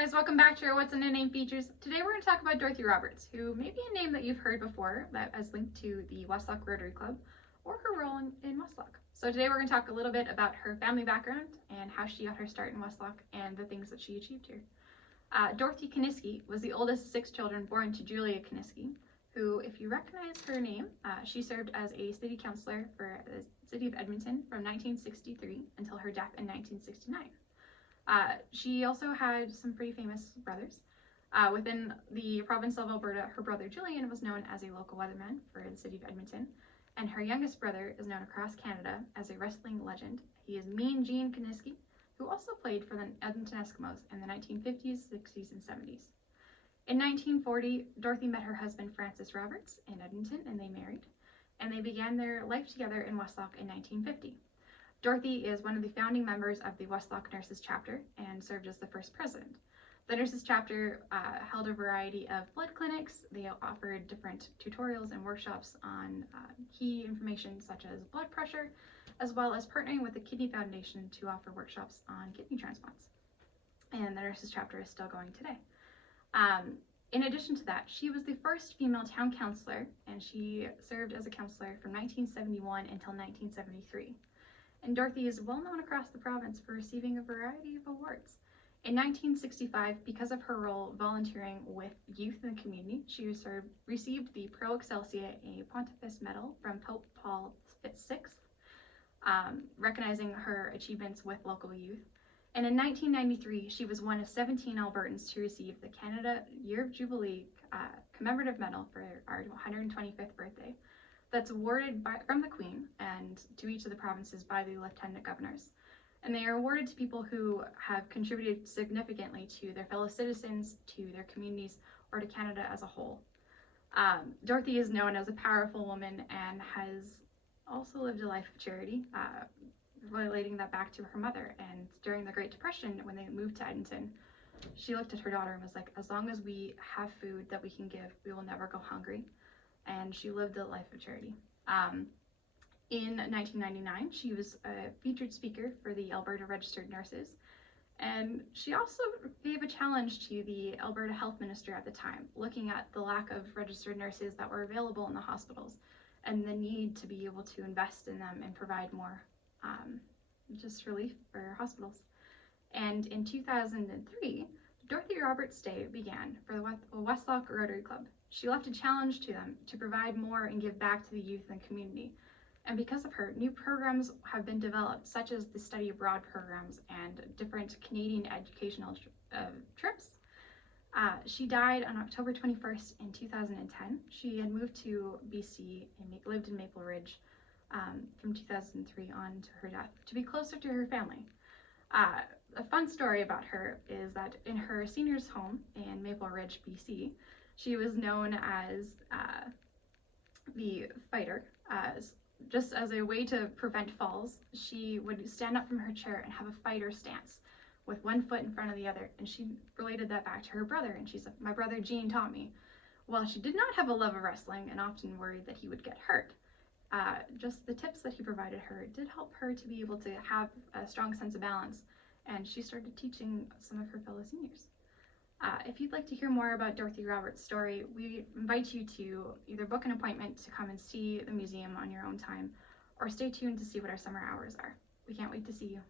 guys, welcome back to our What's in a Name features. Today we're going to talk about Dorothy Roberts, who may be a name that you've heard before that is linked to the Westlock Rotary Club or her role in Westlock. So today we're going to talk a little bit about her family background and how she got her start in Westlock and the things that she achieved here. Dorothy Kiniski was the oldest of 6 children born to Julia Kiniski, who, if you recognize her name, she served as a city councilor for the city of Edmonton from 1963 until her death in 1969. She also had some pretty famous brothers. Within the province of Alberta, her brother Julian was known as a local weatherman for the city of Edmonton, and her youngest brother is known across Canada as a wrestling legend. He is Mean Gene Kiniski, who also played for the Edmonton Eskimos in the 1950s, 60s, and 70s. In 1940, Dorothy met her husband Francis Roberts in Edmonton, and they married, and they began their life together in Westlock in 1950. Dorothy is one of the founding members of the Westlock Nurses Chapter and served as the first president. The Nurses Chapter held a variety of blood clinics. They offered different tutorials and workshops on key information such as blood pressure, as well as partnering with the Kidney Foundation to offer workshops on kidney transplants. And the Nurses Chapter is still going today. In addition to that, she was the first female town councilor, and she served as a councilor from 1971 until 1973. And Dorothy is well known across the province for receiving a variety of awards. In 1965, because of her role volunteering with youth in the community, she received the Pro Excelsior a Pontifex Medal from Pope Paul VI, recognizing her achievements with local youth. And in 1993, she was one of 17 Albertans to receive the Canada Year of Jubilee commemorative medal for our 125th birthday. That's awarded from the Queen and to each of the provinces by the Lieutenant Governors. And they are awarded to people who have contributed significantly to their fellow citizens, to their communities, or to Canada as a whole. Dorothy is known as a powerful woman and has also lived a life of charity, relating that back to her mother. And during the Great Depression, when they moved to Edmonton, she looked at her daughter and was like, as long as we have food that we can give, we will never go hungry. And she lived a life of charity. In 1999, she was a featured speaker for the Alberta Registered Nurses, and she also gave a challenge to the Alberta Health Minister at the time, looking at the lack of registered nurses that were available in the hospitals and the need to be able to invest in them and provide more just relief for hospitals. And in 2003, Dorothy Roberts' Day began for the Westlock Rotary Club. She left a challenge to them to provide more and give back to the youth and community. And because of her, new programs have been developed, such as the study abroad programs and different Canadian educational trips. She died on October 21st in 2010. She had moved to BC and lived in Maple Ridge from 2003 on to her death to be closer to her family. A fun story about her is that in her seniors' home in Maple Ridge, BC, she was known as the fighter. Just as a way to prevent falls, she would stand up from her chair and have a fighter stance with one foot in front of the other. And she related that back to her brother, and she said, my brother Gene taught me. Well, she did not have a love of wrestling and often worried that he would get hurt. Just the tips that he provided her did help her to be able to have a strong sense of balance, and she started teaching some of her fellow seniors. If you'd like to hear more about Dorothy Roberts' story, we invite you to either book an appointment to come and see the museum on your own time, or stay tuned to see what our summer hours are. We can't wait to see you.